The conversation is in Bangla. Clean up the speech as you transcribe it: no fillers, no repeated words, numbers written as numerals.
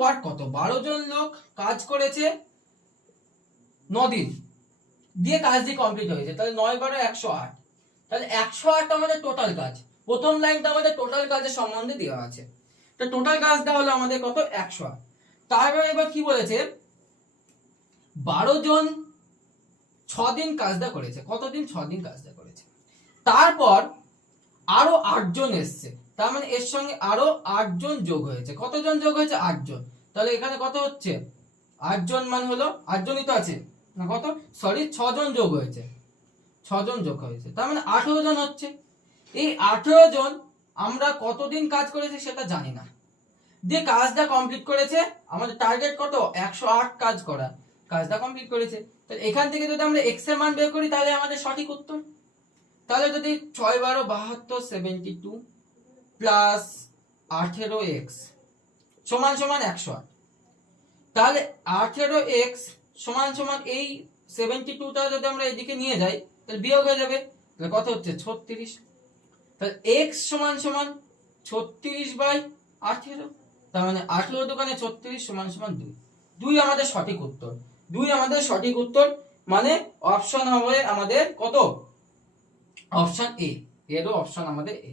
ওয়ার্ক কত? 12 জন লোক কাজ করেছে 9 দিন দিয়ে কাজটি কমপ্লিট হয়েছে, তাহলে 9 12 108, তাহলে 108 আমাদের টোটাল কাজ। প্রথম লাইনটা আমাদের টোটাল কাজের সম্বন্ধে দেওয়া আছে, তো টোটাল কাজটা হলো আমাদের কত? 108। তারপর এবার কি বলেছে? 12 জন 6 দিন কাজটা করেছে। কতদিন? 6 দিন কাজটা করেছে। তারপর আরো 8 জন এসছে, তার মানে এর সঙ্গে আরো 8 জন যোগ হয়েছে। কতজন যোগ হয়েছে? 8 জন। তাহলে এখানে কত হচ্ছে? 8 জন মানে হলো 8 জনই তো আছে না, কত? সরি, 6 জন যোগ হয়েছে, 6 জন যোগ হয়েছে, তার মানে 18 জন হচ্ছে। এই 18 জন আমরা কতদিন কাজ করেছে সেটা জানি না, দিয়ে কাজটা কমপ্লিট করেছে। আমাদের টার্গেট কত? 108 কাজ করা, কাজটা কমপ্লিট করেছে। তাহলে এখান থেকে যদি আমরা x এর মান বের করি তাহলে আমাদের সঠিক উত্তর। তাহলে যদি 6 12 72 72 প্লাস 18x সমান সমান 108, তাহলে 18x সমান সমান এই 72টা যদি আমরা এদিকে নিয়ে যাই তাহলে বিয়োগ হয়ে যাবে, তাহলে কত হচ্ছে? 36। তাহলে x সমান সমান 36/18, তার মানে 18 দোকানে 36 সমান সমান 2। 2 আমাদের সঠিক উত্তর, 2 আমাদের সঠিক উত্তর, মানে অপশন হবে আমাদের কত? অপশন এ, এরও অপশন আমাদের এ।